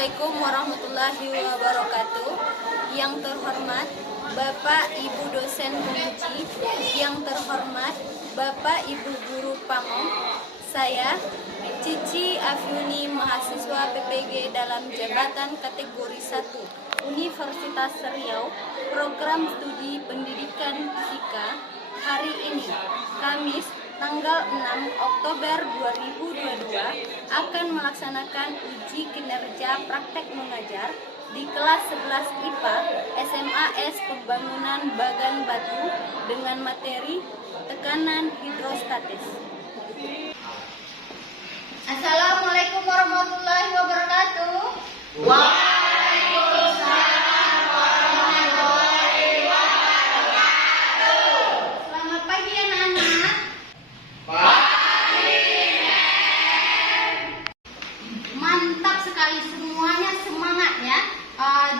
Assalamualaikum warahmatullahi wabarakatuh. Yang terhormat Bapak Ibu dosen penguji, yang terhormat Bapak Ibu guru Pamong, saya Cici Afiuni, mahasiswa PPG dalam jabatan kategori 1 Universitas Riau, program studi pendidikan fisika. Hari ini, Kamis tanggal 6 Oktober 2022 akan melaksanakan uji kinerja praktek mengajar di kelas 11 IPA SMAS Pembangunan Bagan Batu dengan materi tekanan hidrostatis. Assalamualaikum warahmatullahi wabarakatuh. Waalaikumsalam warahmatullahi wabarakatuh. Selamat pagi anak-anak. Pagi. Mantap sekali semuanya, semangat ya.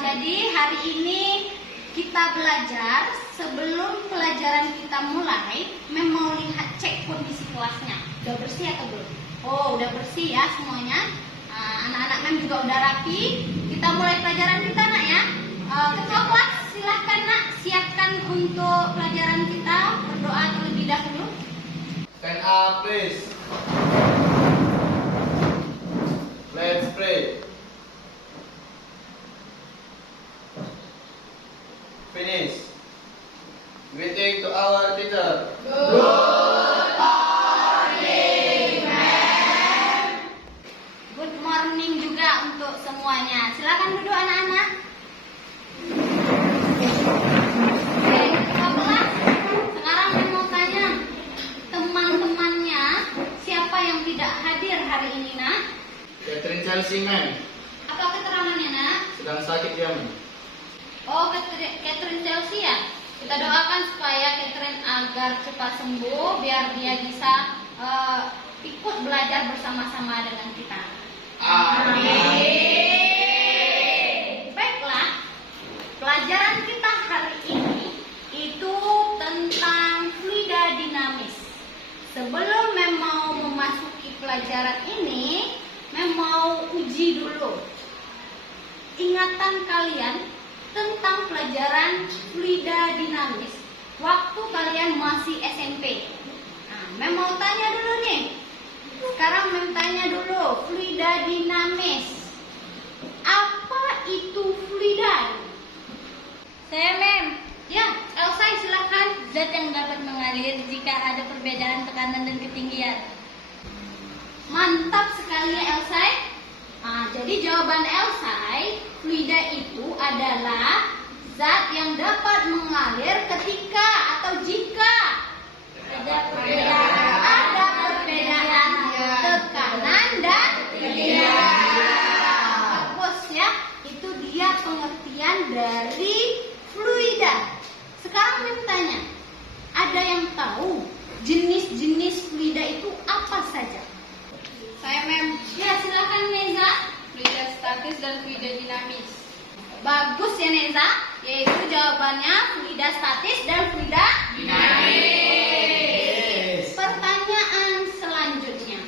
Jadi hari ini kita belajar. Sebelum pelajaran kita mulai, mau lihat cek kondisi kelasnya. Udah bersih atau belum? Oh, udah bersih ya semuanya. Anak-anak mem juga udah rapi. Kita mulai pelajaran kita nak ya. Ketua kelas silahkan nak siapkan untuk pelajaran kita. Berdoa terlebih dahulu. Stand up, please. Let's pray. Finish. Greeting to our teacher. Good morning juga untuk semuanya. Silakan duduk anak-anak. Oke, ketua kelas. Sekarang saya mau tanya teman-temannya siapa yang tidak hadir hari ini nak? Catherine Chelsea, ma'am. Apa keterangannya nak? Sedang sakit ya, ma'am. Oh, Catherine Chelsea ya. Kita doakan supaya Catherine agar cepat sembuh biar dia bisa ikut belajar bersama-sama dengan kita. Amin. Baiklah, pelajaran kita hari ini itu tentang fluida dinamis. Sebelum mau memasuki pelajaran ini, mau uji dulu ingatan kalian tentang pelajaran fluida dinamis waktu kalian masih SMP. Nah, mau tanya dulu nih. Sekarang tanya dulu, fluida dinamis. Apa itu fluida? Saya Mem. Ya, Elsa silakan. Zat yang dapat mengalir jika ada perbedaan tekanan dan ketinggian. Mantap sekali ya Elsa. Jadi jawaban Elsa, fluida itu adalah zat yang dapat mengalir ketika atau jika Ada perbedaan tekanan dan ketinggian. Bagus ya, itu dia pengertian dari fluida. Sekarang saya tanya, ada yang tahu jenis-jenis fluida itu apa saja? Saya Mem. Ya, silakan Neza. Fluida statis dan fluida dinamis. Bagus ya Neza, yaitu jawabannya fluida statis dan fluida dinamis. Pertanyaan selanjutnya,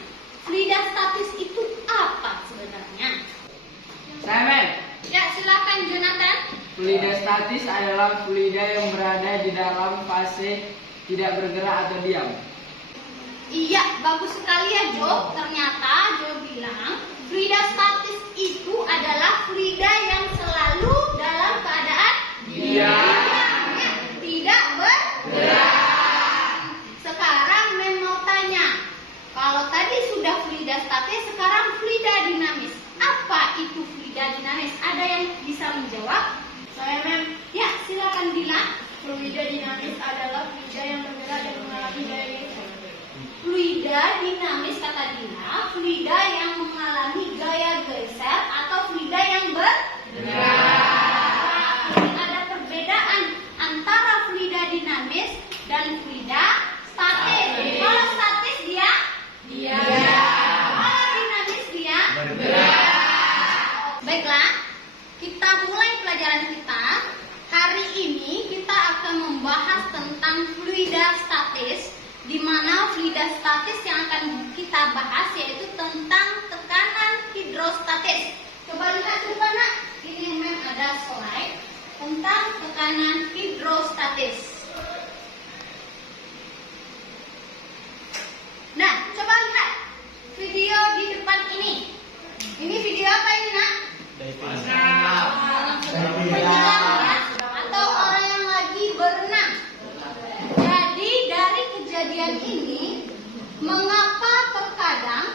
fluida statis itu apa sebenarnya? Saya Mem. Ya, silakan Jonathan. Fluida statis adalah fluida yang berada di dalam fase tidak bergerak atau diam. Iya, bagus sekali ya Jo. Ternyata Jo bilang fluida statis itu adalah fluida yang selalu dalam keadaan diam, ya, tidak bergerak. Sekarang mau tanya, kalau tadi sudah fluida statis, sekarang fluida dinamis. Apa itu fluida dinamis? Ada yang bisa menjawab? Saya Mem. Ya, silakan Dila. Fluida dinamis adalah fluida yang bergerak dan mengalami gaya geser. Fluida dinamis kata Dila, fluida yang mengalami gaya geser atau fluida yang bergerak. Ada perbedaan antara fluida dinamis dan fluida statis. Kalau statis dia kalau dinamis dia bergerak. Baiklah, kita mulai pelajaran kita. Hari ini kita akan membahas tentang fluida statis, di mana fluida statis yang akan kita bahas yaitu tentang tekanan hidrostatis. Coba lihat penyelam ya, atau orang yang lagi berenang. Jadi dari kejadian ini, mengapa terkadang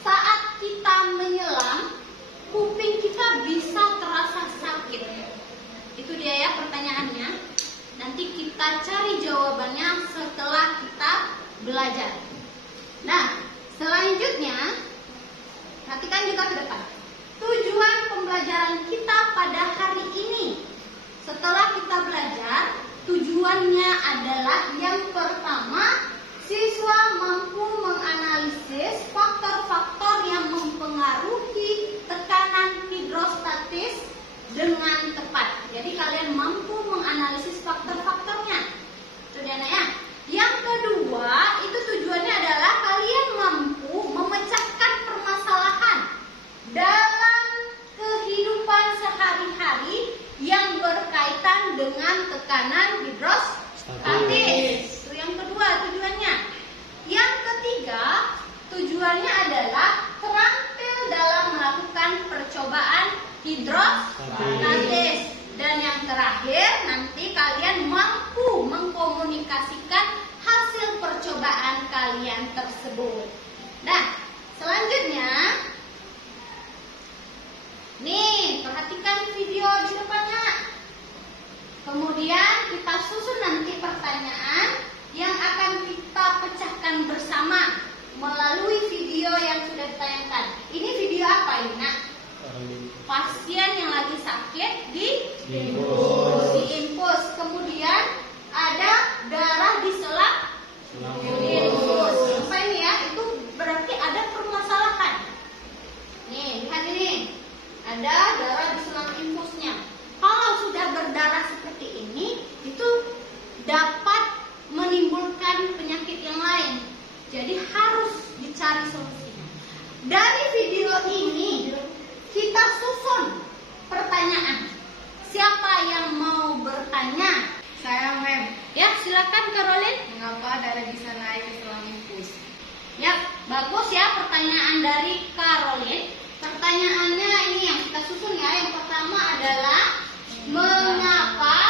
saat kita menyelam, kuping kita bisa terasa sakit? Itu dia ya pertanyaannya. Nanti kita cari jawabannya setelah kita belajar. Nah, selanjutnya, perhatikan juga ke depan. Tujuan pembelajaran kita pada hari ini, setelah kita belajar, tujuannya adalah yang pertama, siswa mampu menganalisis faktor-faktor yang mempengaruhi tekanan hidrostatis dengan tepat. Jadi kalian mampu menganalisis faktor-faktornya. Itu dia ya. Yang kedua, itu tujuannya adalah kalian mampu memecahkan permasalahan dalam kehidupan sehari-hari yang berkaitan dengan tekanan hidrostatis. Itu yang kedua tujuannya. Yang ketiga, tujuannya adalah terampil dalam melakukan percobaan hidrostatis. Dan yang terakhir, nanti kalian mampu mengkomunikasikan hasil percobaan kalian tersebut. Nah, selanjutnya, nih, perhatikan video di depannya. Kemudian kita susun nanti pertanyaan yang akan kita pecahkan bersama melalui video yang sudah ditayangkan. Ini video apa ini, Nak? Pasien yang lagi sakit di infus. Kemudian ada darah di selang infus. Apa ini ya? Itu berarti ada permasalahan. Nih, lihat ini. Ada darah di selang infusnya. Kalau sudah berdarah seperti ini, itu dapat menimbulkan penyakit yang lain. Jadi harus dicari solusinya. Dari video ini kita susun pertanyaan. Siapa yang mau bertanya? Saya, Mem. Ya, silakan Caroline. Mengapa darah bisa naik ke selang infus? Ya, bagus ya pertanyaan dari Caroline. Pertanyaannya ini yang kita susun ya. Yang pertama adalah mengapa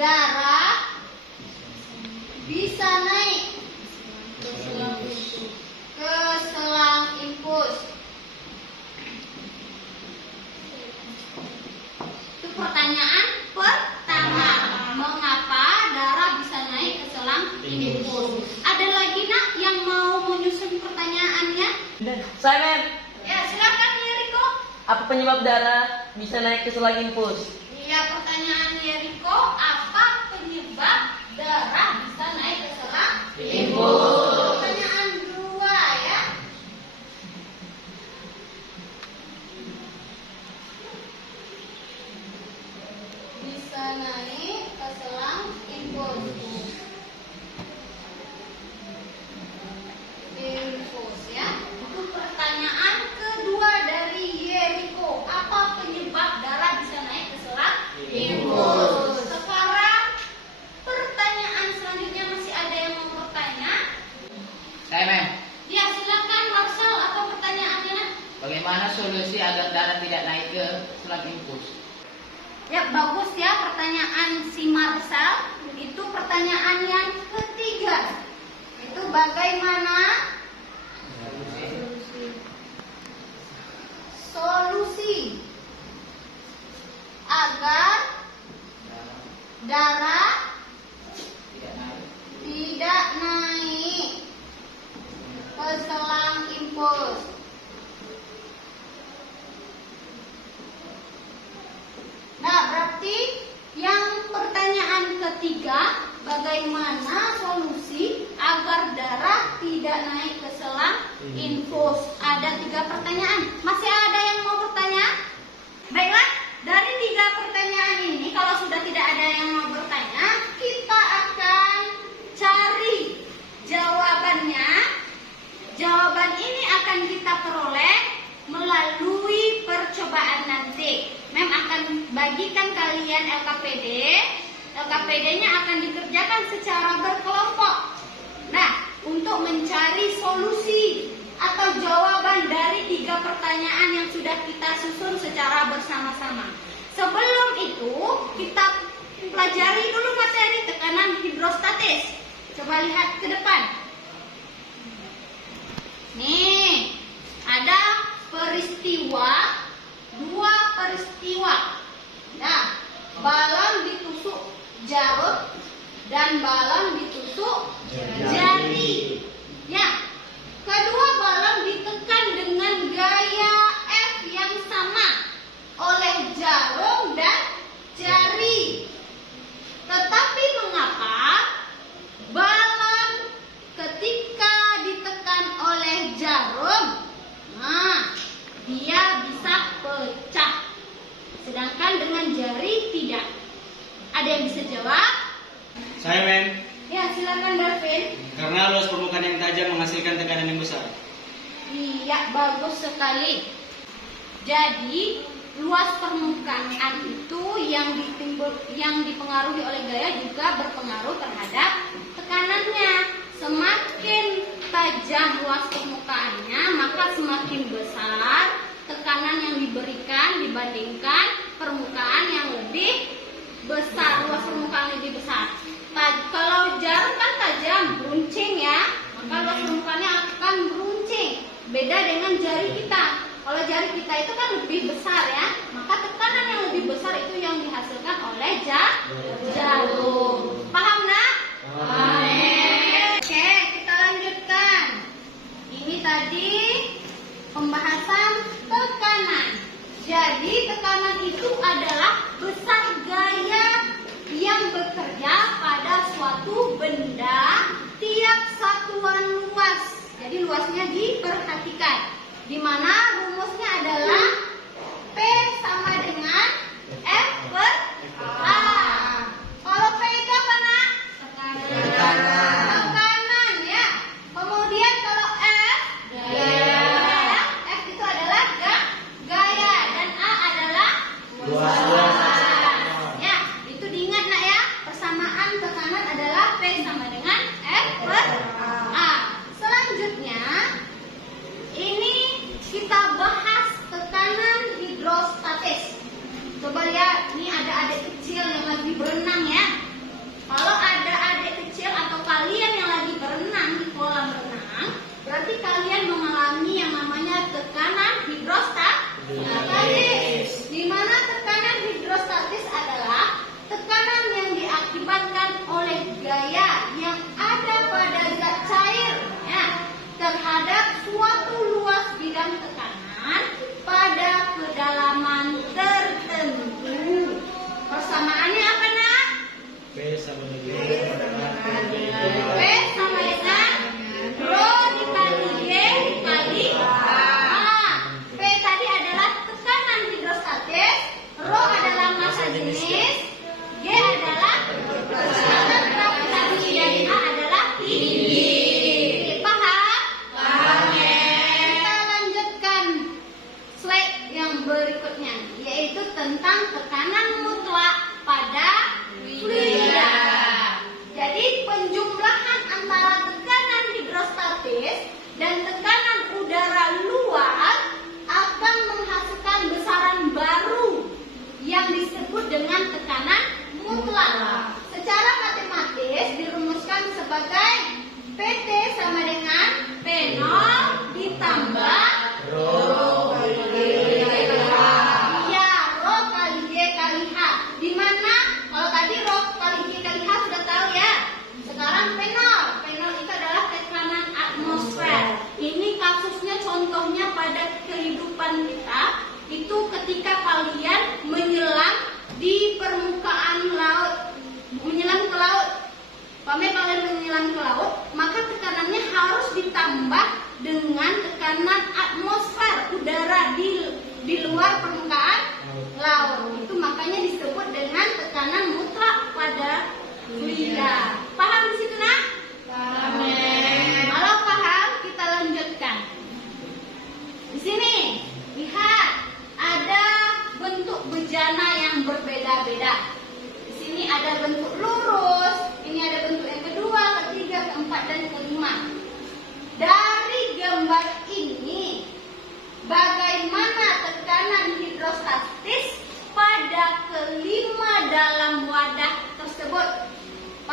darah bisa naik ke selang infus. Itu pertanyaan pertama. Mengapa darah bisa naik ke selang infus? Ada lagi Nak yang mau menyusun pertanyaannya? Saya, Mem. Ya, silakan Yeriko. Apa penyebab darah bisa naik ke selang infus? Iya, pertanyaan Yeriko, apa penyebab darah bisa naik ke selang infus? Pertanyaan dua ya. Bisa naik ke selang infus. Infus ya. Itu pertanyaan kedua dari Yeriko. Apa penyebab darah bisa naik ke selang infus? Sekarang pertanyaan selanjutnya, masih ada yang mau bertanya? Saya, Mem. Ya, silakan Marcel, apa pertanyaannya? Bagaimana solusi agar darah tidak naik ke selang infus? Ya, bagus ya pertanyaan si Marcel. Itu pertanyaan yang ketiga. Itu bagaimana solusi agar darah tidak naik ke selang infus. Nah, berarti yang pertanyaan ketiga, bagaimana solusi agar darah tidak naik ke selang infus? Ada 3 pertanyaan. Masih ada yang mau bertanya? Baiklah, dari 3 pertanyaan ini, kalau sudah tidak ada yang mau bertanya, kita akan cari jawabannya. Jawaban ini akan kita peroleh melalui percobaan nanti. Mem akan bagikan kalian LKPD. LKPD-nya akan dikerjakan secara berkelompok. Nah, untuk mencari solusi atau jawaban dari 3 pertanyaan pertanyaan yang sudah kita susun secara bersama-sama. Sebelum itu, kita pelajari dulu materi tekanan hidrostatis. Coba lihat ke depan. Nih, ada peristiwa, dua peristiwa. Nah, balon ditusuk jarum dan balon ditusuk jari. Ya, kedua balon ditekan dengan gaya F yang sama oleh jarum dan jari. Tetapi mengapa balon ketika ditekan oleh jarum, nah, dia bisa pecah, sedangkan dengan jari tidak? Ada yang bisa jawab? Saya, Mem. Ya, silakan Davin. Karena luas permukaan yang tajam menghasilkan tekanan yang besar. Iya, bagus sekali. Jadi, luas permukaan itu yang dipengaruhi oleh gaya juga berpengaruh terhadap tekanannya. Semakin tajam luas permukaannya, maka semakin besar tekanan yang diberikan dibandingkan permukaan yang lebih besar, luas permukaan lebih besar. Kalau jarum kan tajam, beruncing ya, maka luas permukaannya akan beruncing. Beda dengan jari kita. Kalau jari kita itu kan lebih besar ya, maka tekanan yang lebih besar itu yang dihasilkan oleh jarum. Paham nak? Oke, kita lanjutkan. Ini tadi pembahasan tekanan. Jadi tekanan itu adalah besar gaya yang bekerja pada suatu benda tiap satuan luas. Jadi luasnya diperhatikan. Di mana rumusnya adalah P sama dengan F per A. Kalau P itu apa nak? Tekanan ya. Kemudian kalau F gaya. F itu adalah gaya dan A adalah luas. Ya, itu diingat nak ya. Persamaan tekanan adalah P sama dengan F per A. Selanjutnya ini kita bahas tekanan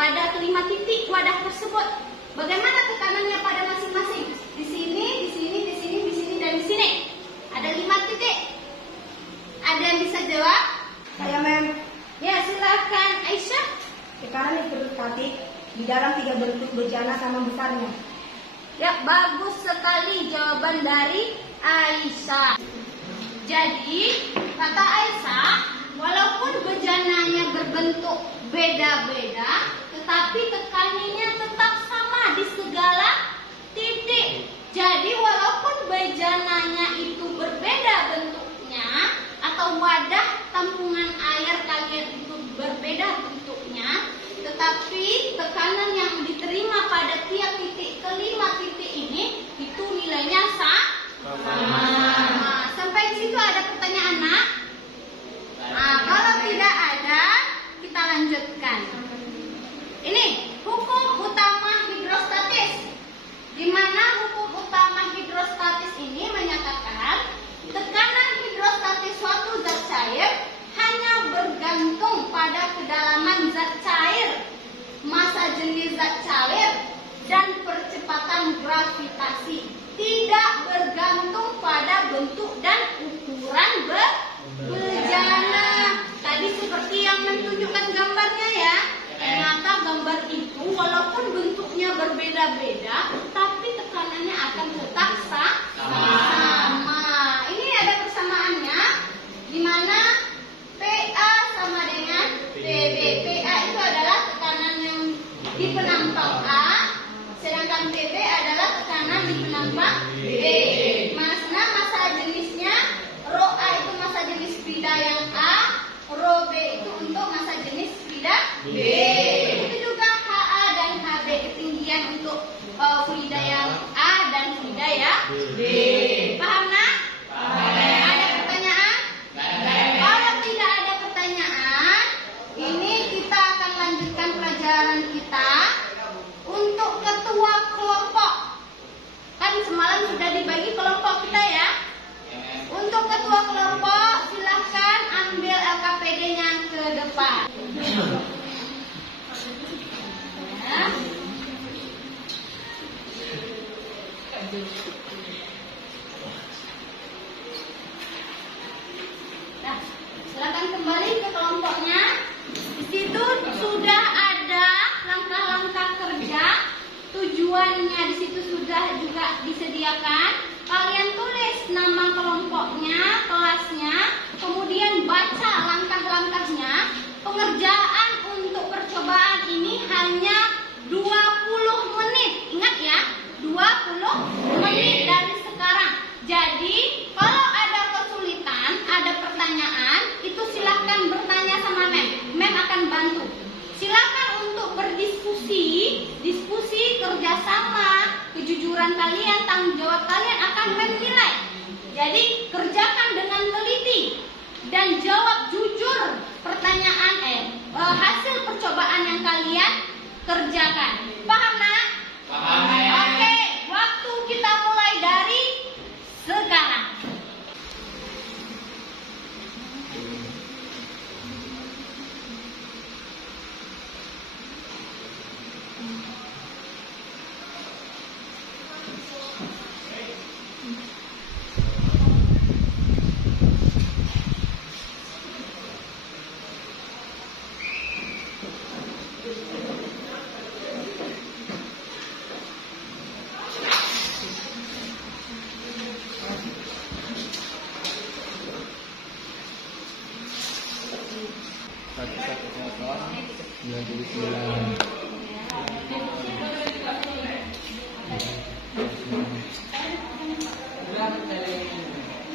pada kelima titik wadah tersebut. Bagaimana tekanannya pada masing-masing? Di sini, di sini, di sini, di sini, dan di sini. Ada 5 titik. Ada yang bisa jawab? Saya mem, Ya, silakan Aisyah. tekanan hidrostatik di dalam 3 bentuk bejana sama besarnya. Ya, bagus sekali jawaban dari Aisyah. Jadi, kata Aisyah, walaupun bejananya berbentuk beda-beda, tetapi tekanannya tetap sama di segala titik. Jadi, walaupun bejananya itu berbeda bentuknya, atau wadah tampungan air kalian itu berbeda bentuknya, tetapi tekanan yang diterima pada tiap titik kelima titik ini itu nilainya sama. Sampai di situ ada pertanyaan, Nak? Kalau tidak ada, kita lanjutkan. Ini hukum utama hidrostatis. Di mana hukum utama hidrostatis ini menyatakan tekanan hidrostatis suatu zat cair hanya bergantung pada kedalaman zat cair, massa jenis zat cair, dan percepatan gravitasi. Tidak bergantung pada bentuk dan ukuran bejana. Tadi seperti yang menunjukkan gambarnya ya. Ternyata gambar itu walaupun bentuknya berbeda-beda, tapi tekanannya akan tetap sama. Ini ada persamaannya, di mana PA sama dengan PB. PA itu adalah tekanan yang di penampang A, sedangkan PB adalah tekanan di penampang B. Mana massa jenisnya? Rho A itu massa jenis fluida yang A, Rho B itu untuk massa jenis fluida B. Itu juga HA dan HB, ketinggian untuk fluida yang A dan fluida yang B. Paham, Nak? Ada pertanyaan? Kalau tidak ada pertanyaan, ini kita akan lanjutkan pelajaran kita untuk ketua kelompok. Kan semalam sudah dibagi kelompok kita ya. Untuk ketua kelompok, silahkan ambil LKPD-nya ke depan. Ya. Nah, silakan kembali ke kelompoknya. Di situ sudah ada langkah-langkah kerja, tujuannya di situ sudah juga disediakan. Kalian tulis nama kelompoknya, kelasnya, kemudian baca langkah-langkahnya. Pengerjaan untuk percobaan ini hanya 20 menit. Ingat ya, 20 menit dari sekarang. Jadi, kalau ada kesulitan, ada pertanyaan, itu silahkan bertanya sama Mem. Mem akan bantu. Silakan untuk berdiskusi, diskusi kerjasama, kejujuran kalian, tanggung jawab kalian akan Mem nilai. Jadi, kerjakan dengan teliti dan jawab jujur pertanyaan hasil percobaan yang kalian kerjakan. Paham, Nak? Paham. Oke, waktu kita mulai dari sekarang.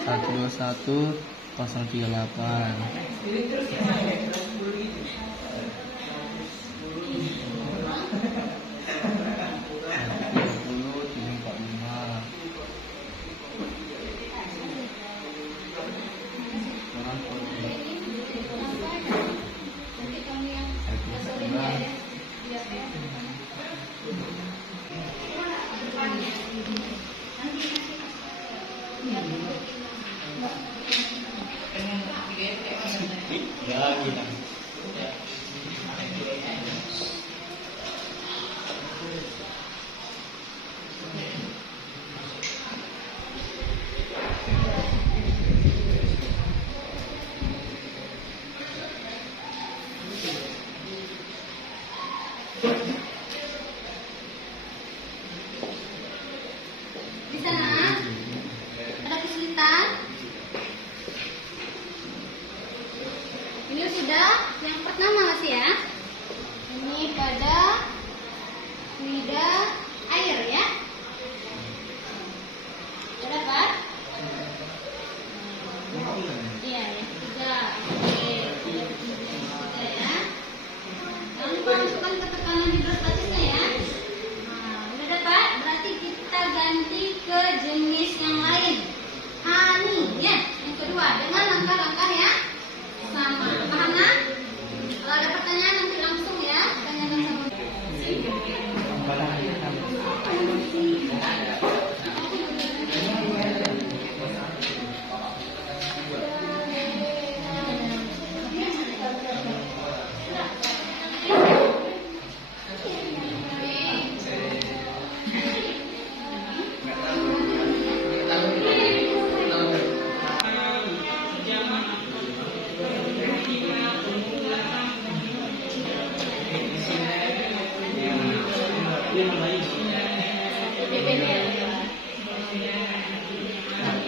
Satu dua satu 038.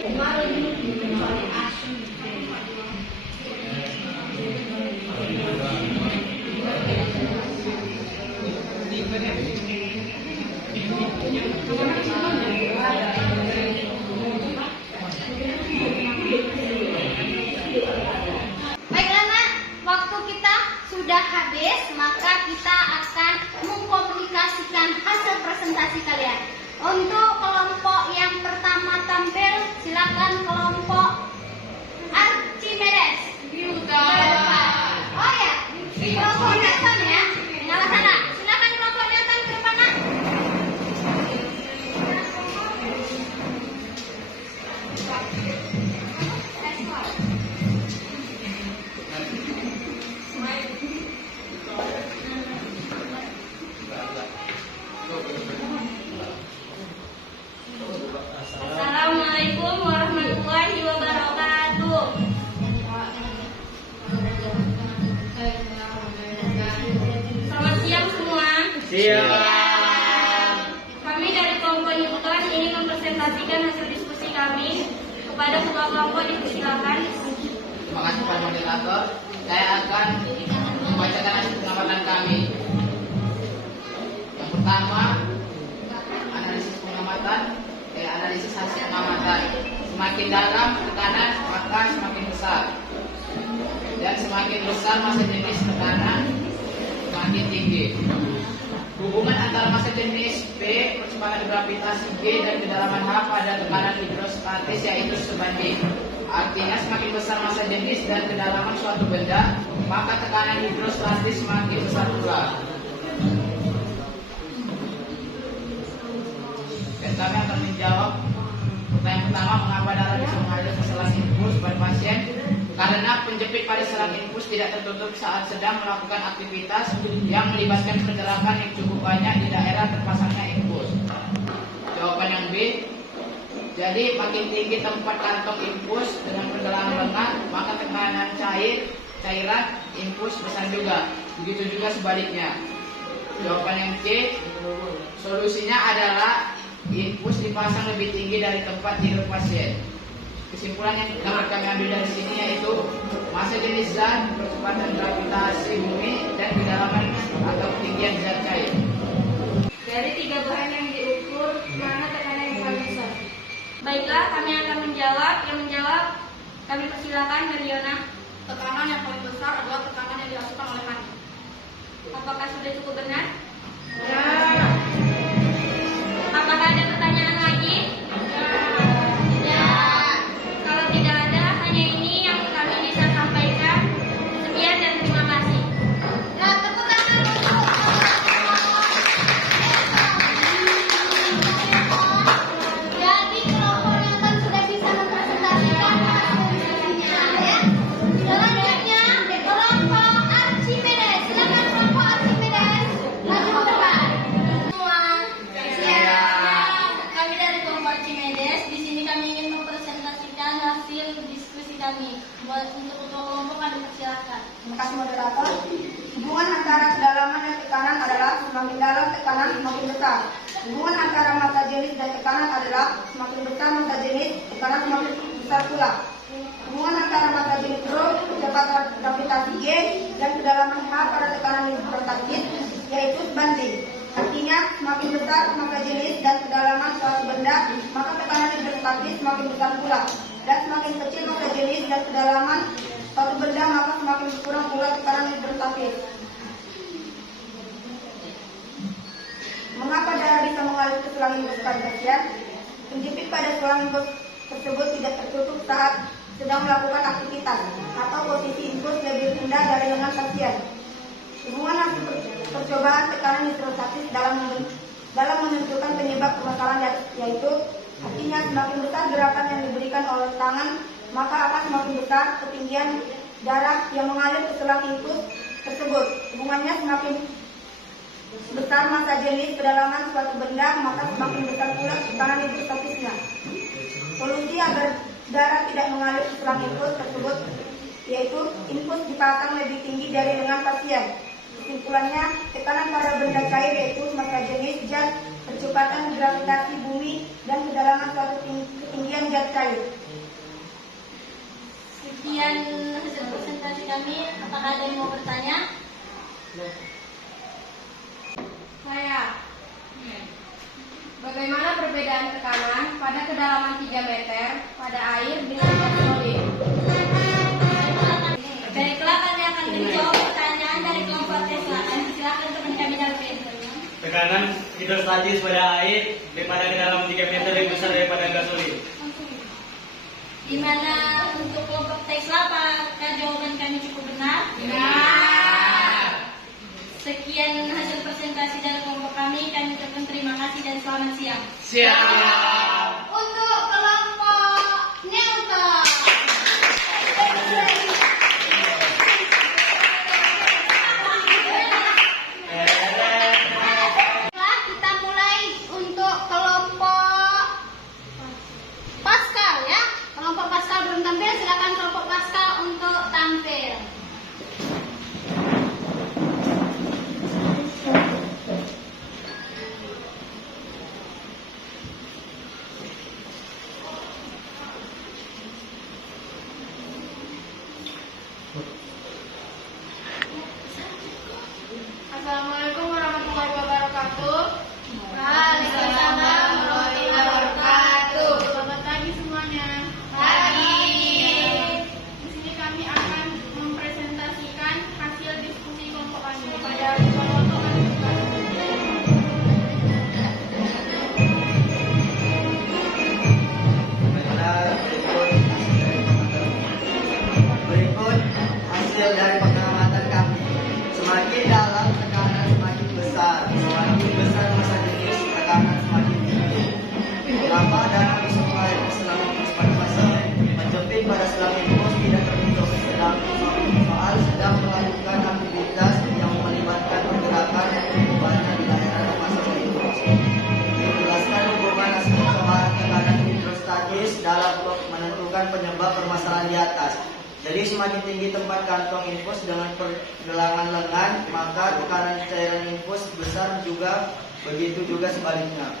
Baiklah nak, waktu kita sudah habis, maka kita akan mengkomunikasikan hasil presentasi kalian. Untuk kelompok yang pertama tampil, silakan kelompok Archimedes. Oh ya, kelompok Nelson ya, nyala sana. Silakan kelompok Nelson ke depan nak. Assalamualaikum warahmatullahi wabarakatuh. Selamat siang semua. Siap. Kami dari kelompok Newton ingin mempresentasikan hasil diskusi kami kepada ketua kelompok. Dipersilakan. Terima kasih Pak Moderator. Saya akan membacakan hasil pengamatan kami. Yang pertama, analisis pengamatan. Analisis hasil pengamatan. Semakin dalam tekanan, maka semakin besar. Dan semakin besar massa jenis tekanan, semakin tinggi. Hubungan antara massa jenis P, percepatan gravitasi G, dan kedalaman H pada tekanan hidrostatis yaitu sebanding. Artinya semakin besar massa jenis dan kedalaman suatu benda, maka tekanan hidrostatis semakin besar pula. Dan kami akan menjawab pertanyaan pertama, mengapa darah bisa mengalir ke selang infus pada pasien? Karena penjepit pada selang infus tidak tertutup saat sedang melakukan aktivitas yang melibatkan pergerakan yang cukup banyak di daerah terpasangnya infus. Jawaban yang B. Jadi makin tinggi tempat kantong infus dengan pergelangan lengan, maka tekanan cairan infus besar juga. Begitu juga sebaliknya. Jawaban yang C. Solusinya adalah infus dipasang lebih tinggi dari tempat tidur pasien. Kesimpulan yang dapat kami ambil dari sini yaitu massa jenis zat, percepatan gravitasi bumi, dan kedalaman atau ketinggian zat cair. Dari tiga bahan yang diukur, mana tekanan yang paling besar? Baiklah, kami akan menjawab. Yang menjawab, kami persilakan Mariona. Tekanan yang paling besar adalah tekanan yang dilakukan oleh kaki. Apakah sudah cukup benar? Ya. Apakah ada pertanyaan lagi? Ya. Kalau tidak ada, hanya ini yang kami bisa sampaikan. Sekian dan terima kasih. Nah, tepuk tangan untuk jadi kelompok yang kan sudah bisa mempresentasikan hasil diskusinya ya. Selanjutnya kelompok Archimedes. Silakan kelompok Archimedes maju ke depan. Semua siap. Kami dari kelompok Archimedes. Di sini kami ingin mempresentasikan hasil diskusi kami. Untuk ketua kelompok kami persilakan. Terima kasih moderator. Hubungan antara kedalaman dan tekanan adalah semakin dalam tekanan semakin besar. Hubungan antara massa jenis dan tekanan adalah semakin besar massa jenis, tekanan semakin besar pula. Hubungan antara massa jenis rho, percepatan gravitasi G, dan kedalaman H pada tekanan hidrostatis yaitu sebanding. Artinya semakin besar massa jenis dan kedalaman suatu benda, maka tekanan hidrostatis semakin besar pula. Dan semakin kecil massa jenis dan kedalaman suatu benda, maka semakin berkurang pula tekanan hidrostatis. Mengapa darah bisa mengalir ke selang infus pada pasien? Penjepit pada selang infus tersebut tidak tertutup saat sedang melakukan aktivitas atau posisi infus lebih rendah dari lengan pasien. Hubungan hasil percobaan tekanan hidrostatis dalam menentukan penyebab permasalahan yaitu artinya semakin besar gerakan yang diberikan oleh tangan, maka akan semakin besar ketinggian darah yang mengalir ke selang infus tersebut. Hubungannya semakin besar massa jenis kedalaman suatu benda, maka semakin besar pula tekanan hidrostatisnya. Solusi agar darah tidak mengalir ke selang infus tersebut yaitu infus dipasang lebih tinggi dari lengan pasien. Kesimpulannya, tekanan pada benda cair yaitu massa jenis zat, percepatan gravitasi bumi, dan kedalaman suatu ketinggian zat cair. Sekian hasil presentasi kami. Apakah ada yang mau bertanya? Saya. Bagaimana perbedaan tekanan pada kedalaman 3 meter pada air dengan gas solid? Baiklah, kami akan menjawab pertanyaan dari kelompok Tesla. Silakan teman kami David. Tekanan hidrostatis pada air daripada kedalaman 3 meter lebih besar daripada gas solid. Di mana untuk kelompok Tesla, apakah jawaban kami cukup benar? Benar. Sekian hasil presentasi dari kelompok kami ucapkan terima kasih dan selamat siang. Siap. Untuk kelompok Newton. Kita mulai untuk kelompok Pascal ya. Kelompok Pascal belum tampil, silakan kelompok Pascal untuk tampil. Assalamualaikum warahmatullahi wabarakatuh. Waalaikumsalam warahmatullahi wabarakatuh. Selamat pagi semuanya. Pagi. Di sini kami akan mempresentasikan hasil diskusi kelompok kami pada kelompok kami. Berikut hasil dari pengamatan kami. Semakin dalam tekanan semakin besar, semakin besar massa jenis tekanan semakin tinggi. Mengapa dalam selang infus pada fase menjepit pada selang infus tidak terbentuk soal sedang melakukan aktivitas yang melibatkan pergerakan perubahan di daerah fase infus. Dijelaskan hubungan aspek soal tekanan hidrostatis dalam menentukan penyebab permasalahan di atas. Jadi semakin tinggi tempat kantong infus dengan pergelangan lengan, maka tekanan cairan infus besar juga, begitu juga sebaliknya.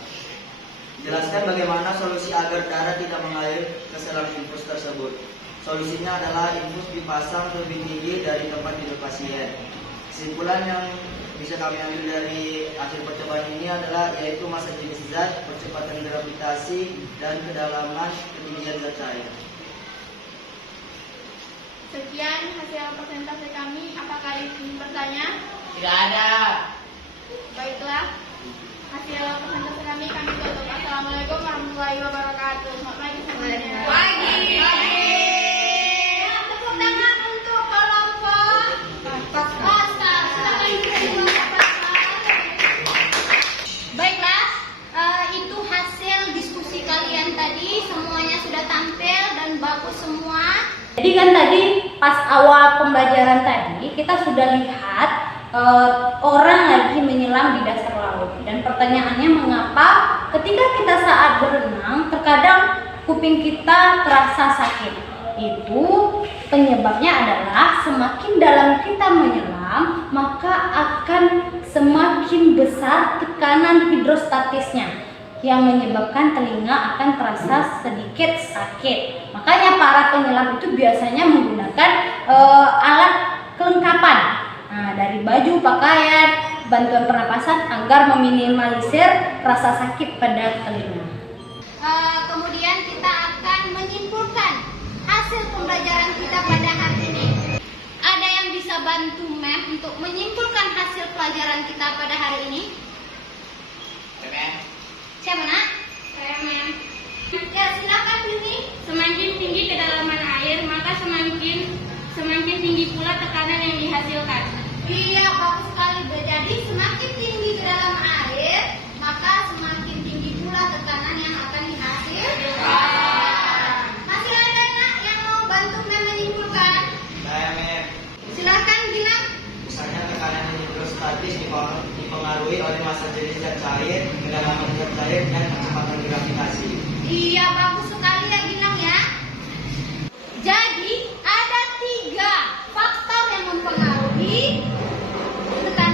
Jelaskan bagaimana solusi agar darah tidak mengalir ke selang infus tersebut. Solusinya adalah infus dipasang lebih tinggi dari tempat tidur pasien. Kesimpulan yang bisa kami ambil dari hasil percobaan ini adalah yaitu massa jenis zat, percepatan gravitasi, dan kedalaman ketinggian zat cair. Sekian hasil presentasi kami. Apakah ingin bertanya? Tidak ada. Baiklah. Hasil presentasi kami tutup. Assalamualaikum warahmatullahi wabarakatuh. Selamat pagi semuanya. Pagi. Tepuk tangan untuk kelompok Pascal. Silakan juga di kelompok Pascal. Baiklah, itu hasil diskusi kalian tadi. Semuanya sudah tampil dan bagus semua. Jadi kan tadi pas awal pembelajaran tadi kita sudah lihat orang lagi menyelam di dasar laut, dan pertanyaannya mengapa ketika kita saat berenang terkadang kuping kita terasa sakit. Itu penyebabnya adalah semakin dalam kita menyelam maka akan semakin besar tekanan hidrostatisnya yang menyebabkan telinga akan terasa sedikit sakit. Makanya para penyelam itu biasanya menggunakan alat kelengkapan, dari baju, pakaian, bantuan pernapasan agar meminimalisir rasa sakit pada telinga. Kemudian kita akan menyimpulkan hasil pembelajaran kita pada hari ini. Ada yang bisa bantu Mem untuk menyimpulkan hasil pelajaran kita pada hari ini? Siapa nak? Saya Mem. Ya, silakan Dini. Semakin tinggi kedalaman air, maka semakin tinggi pula tekanan yang dihasilkan. Iya, bagus sekali. Jadi semakin tinggi ke dalam air, maka semakin tinggi pula tekanan yang akan dihasilkan. Masih ada nak yang mau bantu Mem menyimpulkan? Saya Mem. Silakan Gilang. Misalnya tekanan hidrostatis dipengaruhi oleh massa jenis zat cair, kedalaman zat cair, dan kecepatan gravitasi. Iya, bagus sekali ya Gilang ya. Jadi ada 3 faktor yang mempengaruhi tekanan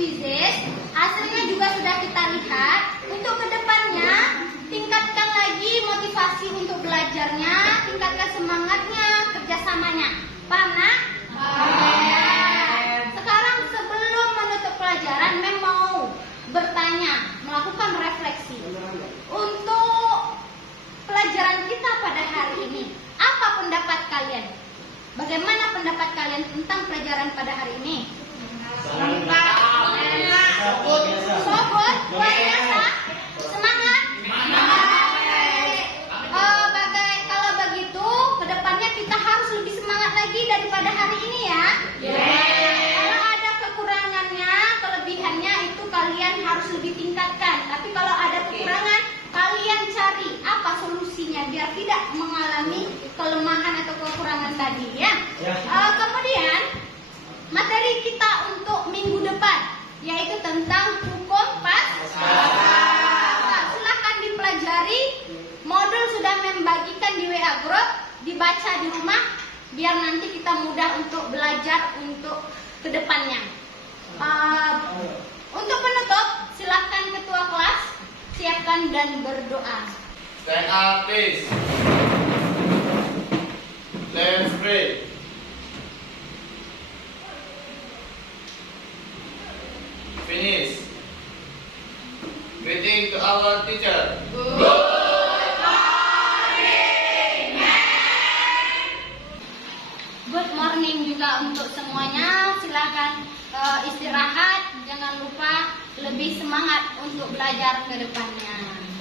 kuisis, hasilnya juga sudah kita lihat. Untuk kedepannya, tingkatkan lagi motivasi untuk belajarnya, tingkatkan semangatnya, kerjasamanya. Paham, Nak? Sekarang sebelum menutup pelajaran, Mem mau bertanya, melakukan refleksi. Untuk pelajaran kita pada hari ini, apa pendapat kalian? Bagaimana pendapat kalian tentang pelajaran pada hari ini? Sobot, luar biasa, semangat. Kalau begitu, kedepannya kita harus lebih semangat lagi daripada hari ini ya. Kalau ada kekurangannya, kelebihannya itu kalian harus lebih tingkatkan. Tapi kalau ada kekurangan, kalian cari apa solusinya biar tidak mengalami kelemahan atau kekurangan tadi ya. Kemudian materi kita untuk minggu depan yaitu tentang hukum pasal. Silakan dipelajari. Modul sudah membagikan di WA Group, dibaca di rumah biar nanti kita mudah untuk belajar untuk kedepannya. Untuk penutup, silakan ketua kelas siapkan dan berdoa. Stand up, please. Let's pray. Finish. Greeting to our teacher. Good morning juga untuk semuanya. Silakan istirahat. Jangan lupa lebih semangat untuk belajar ke depannya.